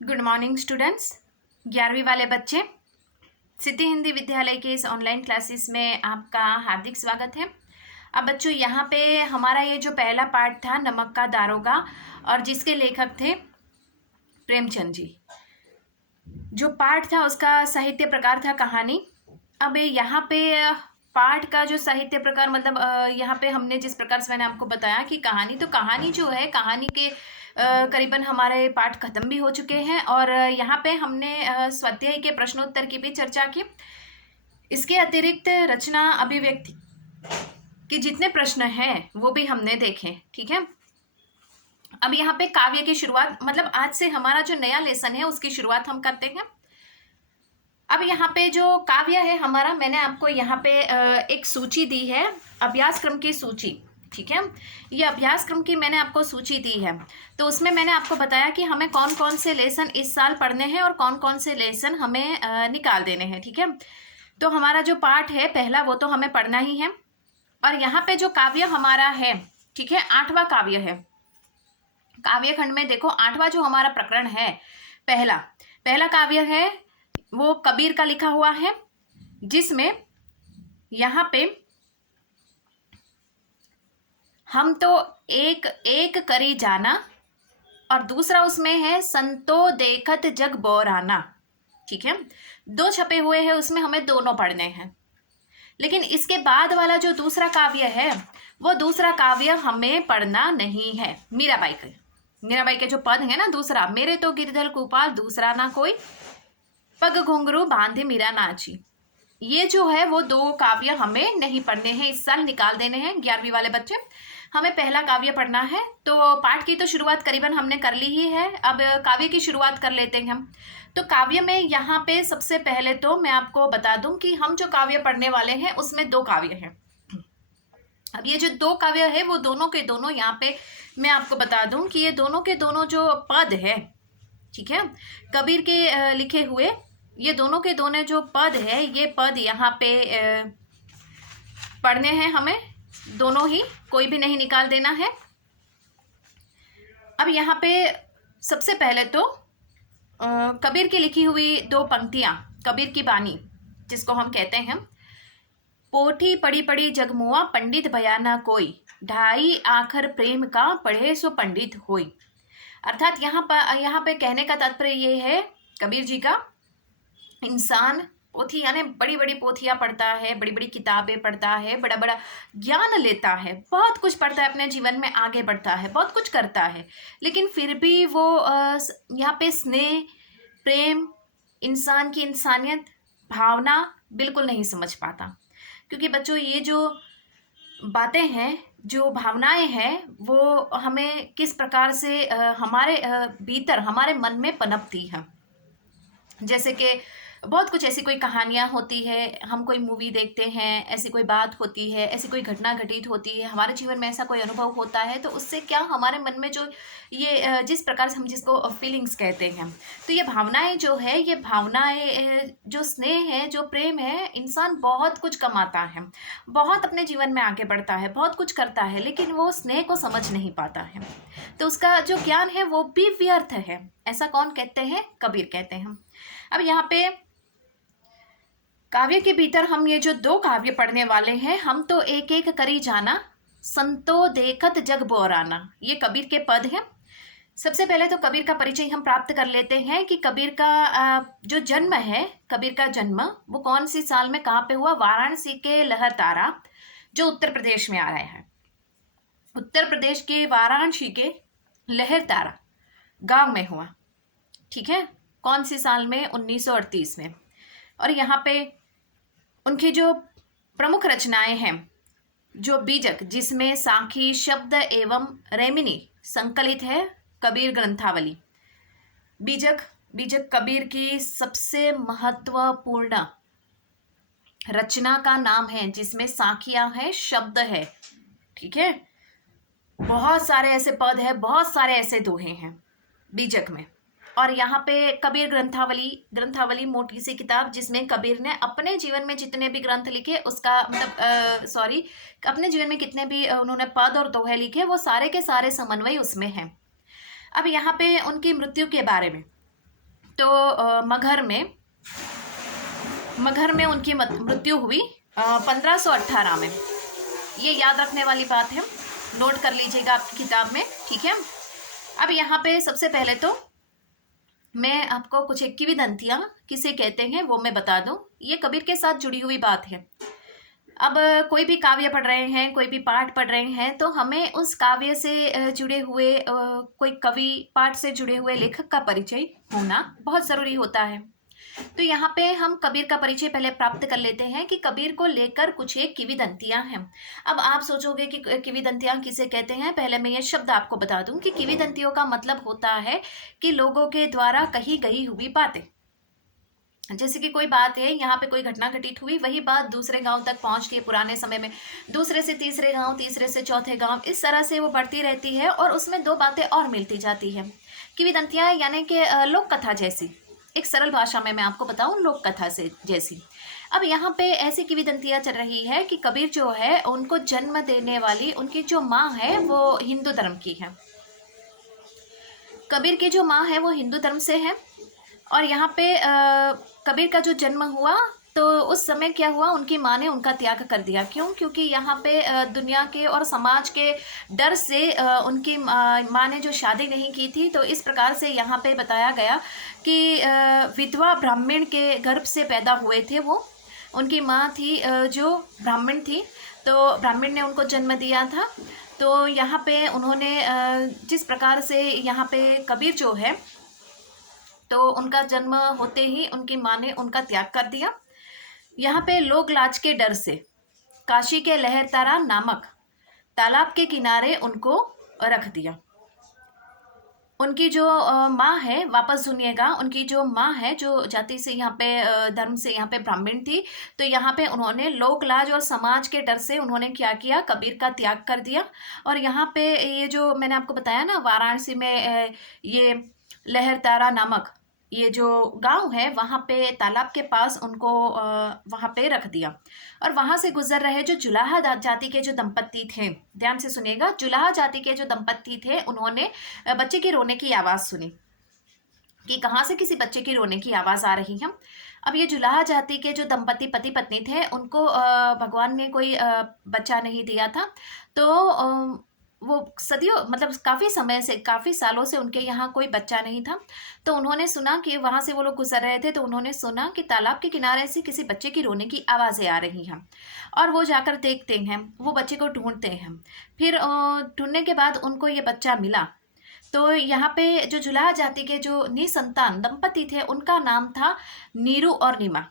Good morning students. 11वीं वाले बच्चे, सिद्धि हिंदी विद्यालय के इस ऑनलाइन क्लासेस में आपका हार्दिक स्वागत है। अब बच्चों, यहाँ पे हमारा ये जो पहला पार्ट था नमक का दारोगा, और जिसके लेखक थे प्रेमचंद जी। जो पाठ था उसका साहित्य प्रकार था कहानी। अब यहाँ पे पाठ का जो साहित्य प्रकार मतलब यहाँ पे हमने जिस प्रकार से मैंने आपको बताया कि कहानी, तो कहानी जो है, कहानी के करीबन हमारे पाठ खत्म भी हो चुके हैं, और यहाँ पे हमने स्वाध्याय के प्रश्नोत्तर की भी चर्चा की। इसके अतिरिक्त रचना अभिव्यक्ति के जितने प्रश्न हैं वो भी हमने देखे। ठीक है। अब यहाँ पे काव्य की शुरुआत, मतलब आज से हमारा जो नया लेसन है उसकी शुरुआत हम करते हैं। अब यहाँ पे जो काव्य है हमारा, मैंने आपको यहाँ पे एक सूची दी है, अभ्यास क्रम की सूची। ठीक है, ये अभ्यास क्रम की मैंने आपको सूची दी है। तो उसमें मैंने आपको बताया कि हमें कौन कौन से लेसन इस साल पढ़ने हैं और कौन कौन से लेसन हमें निकाल देने हैं। ठीक है, तो हमारा जो पाठ है पहला, वो तो हमें पढ़ना ही है। और यहाँ पे जो काव्य हमारा है, ठीक है, 8वां काव्य है। काव्य खंड में देखो 8वां जो हमारा प्रकरण है, पहला काव्य है, वो कबीर का लिखा हुआ है, जिसमें यहाँ पे हम तो एक एक करी जाना, और दूसरा उसमें है संतो देखत जग बोराना। ठीक है, दो छपे हुए हैं, उसमें हमें दोनों पढ़ने हैं। लेकिन इसके बाद वाला जो दूसरा काव्य है, वो दूसरा काव्य हमें पढ़ना नहीं है। मीराबाई के जो पद है ना, दूसरा, मेरे तो गिरधर गोपाल दूसरा ना कोई, पग घुंघरू बांधे मीरा नाची, ये जो है वो दो काव्य हमें नहीं पढ़ने हैं, इस साल निकाल देने हैं। 11वीं वाले बच्चे, हमें पहला काव्य पढ़ना है। तो पाठ की तो शुरुआत करीबन हमने कर ली ही है, अब काव्य की शुरुआत कर लेते हैं हम। तो काव्य में यहाँ पे सबसे पहले तो मैं आपको बता दूं कि हम जो काव्य पढ़ने वाले हैं उसमें दो काव्य हैं। अब ये जो दो काव्य है वो दोनों के दोनों, यहाँ पे मैं आपको बता दूं कि ये दोनों के दोनों जो पद है, ठीक है, कबीर के लिखे हुए, ये दोनों के दोनों जो पद है, ये पद यहाँ पे पढ़ने हैं हमें, दोनों ही, कोई भी नहीं निकाल देना है। अब यहाँ पे सबसे पहले तो कबीर की लिखी हुई दो पंक्तियां, कबीर की बानी जिसको हम कहते हैं, पोठी पड़ी पड़ी जगमुआ पंडित बयाना कोई, ढाई आखर प्रेम का पढ़े सो पंडित होई। अर्थात यहाँ पे कहने का तात्पर्य ये है कबीर जी का, इंसान पोथी यानी बड़ी बड़ी पोथियाँ पढ़ता है, बड़ी बड़ी किताबें पढ़ता है, बड़ा बड़ा ज्ञान लेता है, बहुत कुछ पढ़ता है, अपने जीवन में आगे बढ़ता है, बहुत कुछ करता है, लेकिन फिर भी वो यहाँ पे स्नेह, प्रेम, इंसान की इंसानियत, भावना बिल्कुल नहीं समझ पाता। क्योंकि बच्चों, ये जो बातें हैं, जो भावनाएं हैं, वो हमें किस प्रकार से हमारे भीतर, हमारे मन में पनपती हैं। जैसे कि बहुत कुछ ऐसी कोई कहानियाँ होती है, हम कोई मूवी देखते हैं, ऐसी कोई बात होती है, ऐसी कोई घटना घटित होती है, हमारे जीवन में ऐसा कोई अनुभव होता है, तो उससे क्या हमारे मन में जो ये जिस प्रकार से हम जिसको फीलिंग्स कहते हैं, तो ये भावनाएं जो है, ये भावनाएं, जो स्नेह है, जो प्रेम है, इंसान बहुत कुछ कमाता है, बहुत अपने जीवन में आगे बढ़ता है, बहुत कुछ करता है, लेकिन वो स्नेह को समझ नहीं पाता है, तो उसका जो ज्ञान है वो भी व्यर्थ है। ऐसा कौन कहते हैं? कबीर कहते हैं। अब यहाँ पे काव्य के भीतर हम ये जो दो काव्य पढ़ने वाले हैं, हम तो एक एक करी जाना, संतो देखत जग बोराना, ये कबीर के पद हैं। सबसे पहले तो कबीर का परिचय हम प्राप्त कर लेते हैं कि कबीर का जो जन्म है, कबीर का जन्म वो कौन सी साल में कहाँ पे हुआ? वाराणसी के लहरतारा, जो उत्तर प्रदेश में आ रहा है, उत्तर प्रदेश के वाराणसी के लहरतारा गांव में हुआ। ठीक है, कौन सी साल में? 1938 में। और यहाँ पे उनकी जो प्रमुख रचनाएं हैं, जो बीजक, जिसमें साखी, शब्द एवं रेमिनी संकलित है, कबीर ग्रंथावली। बीजक कबीर की सबसे महत्वपूर्ण रचना का नाम है, जिसमें साखियां हैं, शब्द है। ठीक है, बहुत सारे ऐसे पद है, बहुत सारे ऐसे दोहे हैं बीजक में। और यहाँ पे कबीर ग्रंथावली मोटी सी किताब, जिसमें कबीर ने अपने जीवन में जितने भी ग्रंथ लिखे, उसका मतलब अपने जीवन में कितने भी उन्होंने पद और दोहे लिखे, वो सारे के सारे समन्वय उसमें हैं। अब यहाँ पे उनकी मृत्यु के बारे में, तो मगहर में उनकी मृत्यु हुई 1518 में। ये याद रखने वाली बात है, नोट कर लीजिएगा आपकी किताब में, ठीक है। अब यहाँ पे सबसे पहले तो मैं आपको कुछ एक किंवदंतियाँ किसे कहते हैं वो मैं बता दूं। ये कबीर के साथ जुड़ी हुई बात है। अब कोई भी काव्य पढ़ रहे हैं, कोई भी पाठ पढ़ रहे हैं, तो हमें उस काव्य से जुड़े हुए कोई कवि, पाठ से जुड़े हुए लेखक का परिचय होना बहुत ज़रूरी होता है। तो यहाँ पे हम कबीर का परिचय पहले प्राप्त कर लेते हैं कि कबीर को लेकर कुछ एक किंवदंतियाँ हैं। अब आप सोचोगे कि किंवदंतियाँ किसे कहते हैं। पहले मैं ये शब्द आपको बता दूं कि किंवदंतियों का मतलब होता है कि लोगों के द्वारा कही गई हुई बातें। जैसे कि कोई बात है, यहाँ पे कोई घटना घटित हुई, वही बात दूसरे गांव तक पहुंचती है। पुराने समय में दूसरे से तीसरे गांव, तीसरे से चौथे गांव, इस तरह से वो बढ़ती रहती है और उसमें दो बातें और मिलती जाती है। किंवदंतियाँ यानी कि लोक कथा जैसी, एक सरल भाषा में मैं आपको बताऊं, लोक कथा से जैसी। अब यहाँ पे ऐसी किंवदंतियाँ चल रही है कि कबीर जो है उनको जन्म देने वाली उनकी जो माँ है वो हिंदू धर्म की है। कबीर की जो माँ है वो हिंदू धर्म से है। और यहाँ पे कबीर का जो जन्म हुआ तो उस समय क्या हुआ, उनकी माँ ने उनका त्याग कर दिया। क्यों? क्योंकि यहाँ पे दुनिया के और समाज के डर से उनकी माँ ने जो शादी नहीं की थी। तो इस प्रकार से यहाँ पे बताया गया कि विधवा ब्राह्मण के गर्भ से पैदा हुए थे वो। उनकी माँ थी जो ब्राह्मण थी, तो ब्राह्मण ने उनको जन्म दिया था। तो यहाँ पे उन्होंने जिस प्रकार से यहाँ पे कबीर जो है, तो उनका जन्म होते ही उनकी माँ ने उनका त्याग कर दिया। यहाँ पे लोक लाज के डर से काशी के लहरतारा नामक तालाब के किनारे उनको रख दिया। उनकी जो माँ है, वापस सुनिएगा, उनकी जो माँ है जो जाति से यहाँ पे धर्म से यहाँ पे ब्राह्मण थी, तो यहाँ पे उन्होंने लोक लाज और समाज के डर से उन्होंने क्या किया, कबीर का त्याग कर दिया। और यहाँ पे ये जो मैंने आपको बताया ना, वाराणसी में ये लहरतारा नामक ये जो गांव है, वहाँ पे तालाब के पास उनको वहाँ पे रख दिया। और वहाँ से गुजर रहे जो जुलाहा जाति के जो दंपत्ति थे, ध्यान से सुनिएगा, जुलाहा जाति के जो दंपत्ति थे, उन्होंने बच्चे की रोने की आवाज़ सुनी कि कहाँ से किसी बच्चे की रोने की आवाज़ आ रही है। अब ये जुलाहा जाति के जो दंपत्ति पति पत्नी थे, उनको भगवान ने कोई बच्चा नहीं दिया था। तो वो सदियों, मतलब काफ़ी समय से, काफ़ी सालों से उनके यहाँ कोई बच्चा नहीं था। तो उन्होंने सुना कि वहाँ से वो लोग गुजर रहे थे, तो उन्होंने सुना कि तालाब के किनारे से किसी बच्चे की रोने की आवाज़ें आ रही हैं। और वो जाकर देखते हैं, वो बच्चे को ढूंढते हैं। फिर ढूंढने के बाद उनको ये बच्चा मिला। तो यहाँ पे जो जुलाहा जाति के जो निसंतान दंपति थे, उनका नाम था नीरू और नीमा।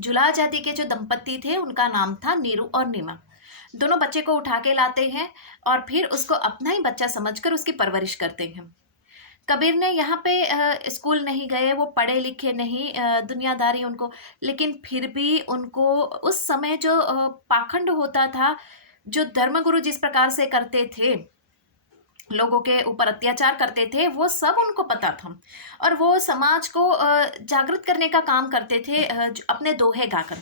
जुलाहा जाति के जो दंपति थे, उनका नाम था नीरू और नीमा। दोनों बच्चे को उठा के लाते हैं और फिर उसको अपना ही बच्चा समझकर उसकी परवरिश करते हैं। कबीर ने यहाँ पे स्कूल नहीं गए, वो पढ़े लिखे नहीं, दुनियादारी उनको, लेकिन फिर भी उनको उस समय जो पाखंड होता था, जो धर्मगुरु जिस प्रकार से करते थे, लोगों के ऊपर अत्याचार करते थे, वो सब उनको पता था। और वो समाज को जागृत करने का काम करते थे अपने दोहे गाकर।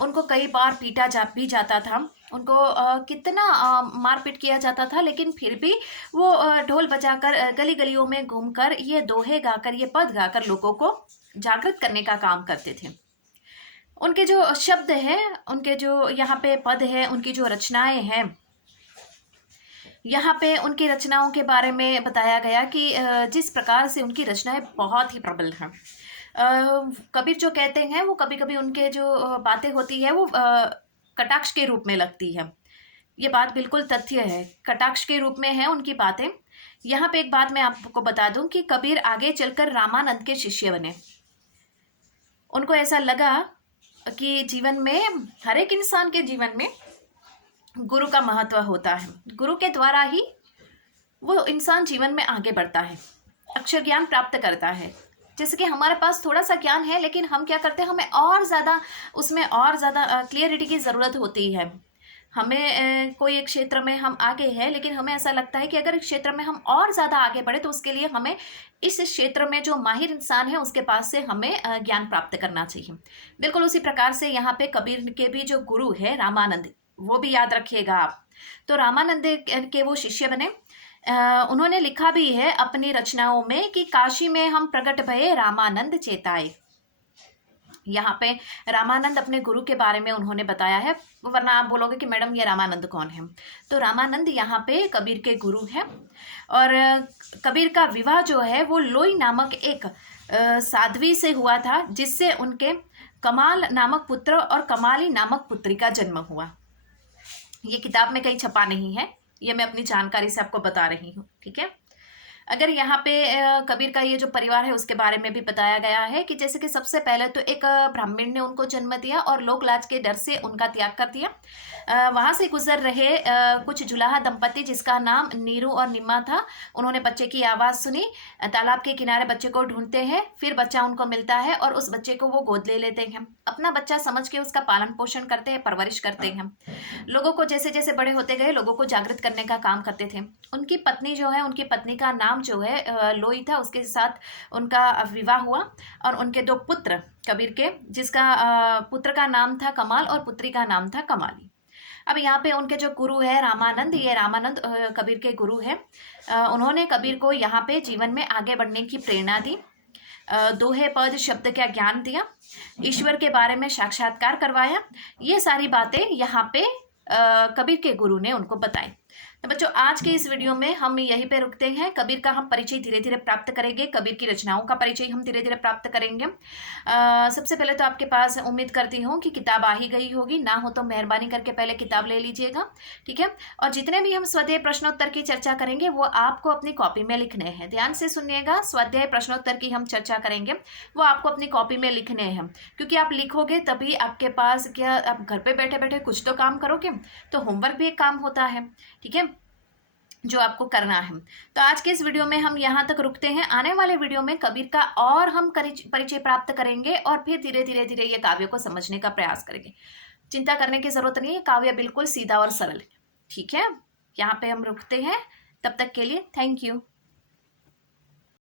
उनको कई बार पीटा भी जाता था, उनको कितना मारपीट किया जाता था, लेकिन फिर भी वो ढोल बजाकर गली गलियों में घूमकर ये दोहे गाकर, ये पद गाकर लोगों को जागृत करने का काम करते थे। उनके जो शब्द हैं, उनके जो यहाँ पे पद है, उनकी जो रचनाएं हैं, यहाँ पे उनकी रचनाओं के बारे में बताया गया कि जिस प्रकार से उनकी रचनाएं बहुत ही प्रबल हैं। कबीर जो कहते हैं, वो कभी कभी उनके जो बातें होती है वो कटाक्ष के रूप में लगती है। ये बात बिल्कुल तथ्य है, कटाक्ष के रूप में है उनकी बातें। यहाँ पे एक बात मैं आपको बता दूं कि कबीर आगे चलकर रामानंद के शिष्य बने। उनको ऐसा लगा कि जीवन में, हर एक इंसान के जीवन में गुरु का महत्व होता है। गुरु के द्वारा ही वो इंसान जीवन में आगे बढ़ता है, अक्षर ज्ञान प्राप्त करता है। जैसे कि हमारे पास थोड़ा सा ज्ञान है, लेकिन हम क्या करते हैं, हमें और ज़्यादा उसमें और ज़्यादा क्लियरिटी की ज़रूरत होती है। हमें कोई एक क्षेत्र में हम आगे हैं, लेकिन हमें ऐसा लगता है कि अगर इस क्षेत्र में हम और ज़्यादा आगे बढ़े तो उसके लिए हमें इस क्षेत्र में जो माहिर इंसान है उसके पास से हमें ज्ञान प्राप्त करना चाहिए। बिल्कुल उसी प्रकार से यहाँ पे कबीर के भी जो गुरु है रामानंद, वो भी याद रखिएगा आप। तो रामानंद के वो शिष्य बने। उन्होंने लिखा भी है अपनी रचनाओं में कि काशी में हम प्रकट भये रामानंद चेताए। यहाँ पे रामानंद अपने गुरु के बारे में उन्होंने बताया है, वरना आप बोलोगे कि मैडम ये रामानंद कौन है। तो रामानंद यहाँ पे कबीर के गुरु हैं और कबीर का विवाह जो है वो लोई नामक एक साध्वी से हुआ था, जिससे उनके कमाल नामक पुत्र और कमाली नामक पुत्री का जन्म हुआ। ये किताब में कहीं छपा नहीं है, ये मैं अपनी जानकारी से आपको बता रही हूँ, ठीक है। अगर यहाँ पे कबीर का ये जो परिवार है उसके बारे में भी बताया गया है कि जैसे कि सबसे पहले तो एक ब्राह्मण ने उनको जन्म दिया और लोक लाज के डर से उनका त्याग कर दिया। वहाँ से गुजर रहे कुछ जुलाहा दंपति जिसका नाम नीरू और निम्मा था, उन्होंने बच्चे की आवाज़ सुनी, तालाब के किनारे बच्चे को ढूंढते हैं, फिर बच्चा उनको मिलता है और उस बच्चे को वो गोद ले लेते हैं, अपना बच्चा समझ के उसका पालन पोषण करते हैं, परवरिश करते हैं। लोगों को जैसे जैसे बड़े होते गए लोगों को जागृत करने का काम करते थे। उनकी पत्नी जो है, उनकी पत्नी का नाम जो है लोई था, उसके साथ उनका विवाह हुआ और उनके दो पुत्र कबीर के, जिसका पुत्र का नाम था कमाल और पुत्री का नाम था कमाली। अब यहाँ पे उनके जो गुरु है रामानंद, ये रामानंद कबीर के गुरु है। उन्होंने कबीर को यहाँ पे जीवन में आगे बढ़ने की प्रेरणा दी, दोहे पद शब्द का ज्ञान दिया, ईश्वर के बारे में साक्षात्कार करवाया। ये सारी बातें यहाँ पे कबीर के गुरु ने उनको बताई। तो बच्चों आज के इस वीडियो में हम यहीं पे रुकते हैं। कबीर का हम परिचय धीरे धीरे प्राप्त करेंगे, कबीर की रचनाओं का परिचय हम धीरे धीरे प्राप्त करेंगे। सबसे पहले तो आपके पास उम्मीद करती हूँ कि किताब आ ही गई होगी, ना हो तो मेहरबानी करके पहले किताब ले लीजिएगा, ठीक है। और जितने भी हम स्वाध्याय प्रश्नोत्तर की चर्चा करेंगे वो आपको अपनी कॉपी में लिखने हैं। ध्यान से सुनिएगा, स्वाध्याय प्रश्नोत्तर की हम चर्चा करेंगे वो आपको अपनी कॉपी में लिखने हैं, क्योंकि आप लिखोगे तभी आपके पास क्या, आप घर पे बैठे बैठे कुछ तो काम करोगे, तो होमवर्क भी एक काम होता है, ठीक है, जो आपको करना है। तो आज के इस वीडियो में हम यहाँ तक रुकते हैं। आने वाले वीडियो में कबीर का और हम परिचय प्राप्त करेंगे और फिर धीरे धीरे धीरे ये काव्य को समझने का प्रयास करेंगे। चिंता करने की जरूरत नहीं है, काव्य बिल्कुल सीधा और सरल है, ठीक है। यहाँ पे हम रुकते हैं, तब तक के लिए थैंक यू।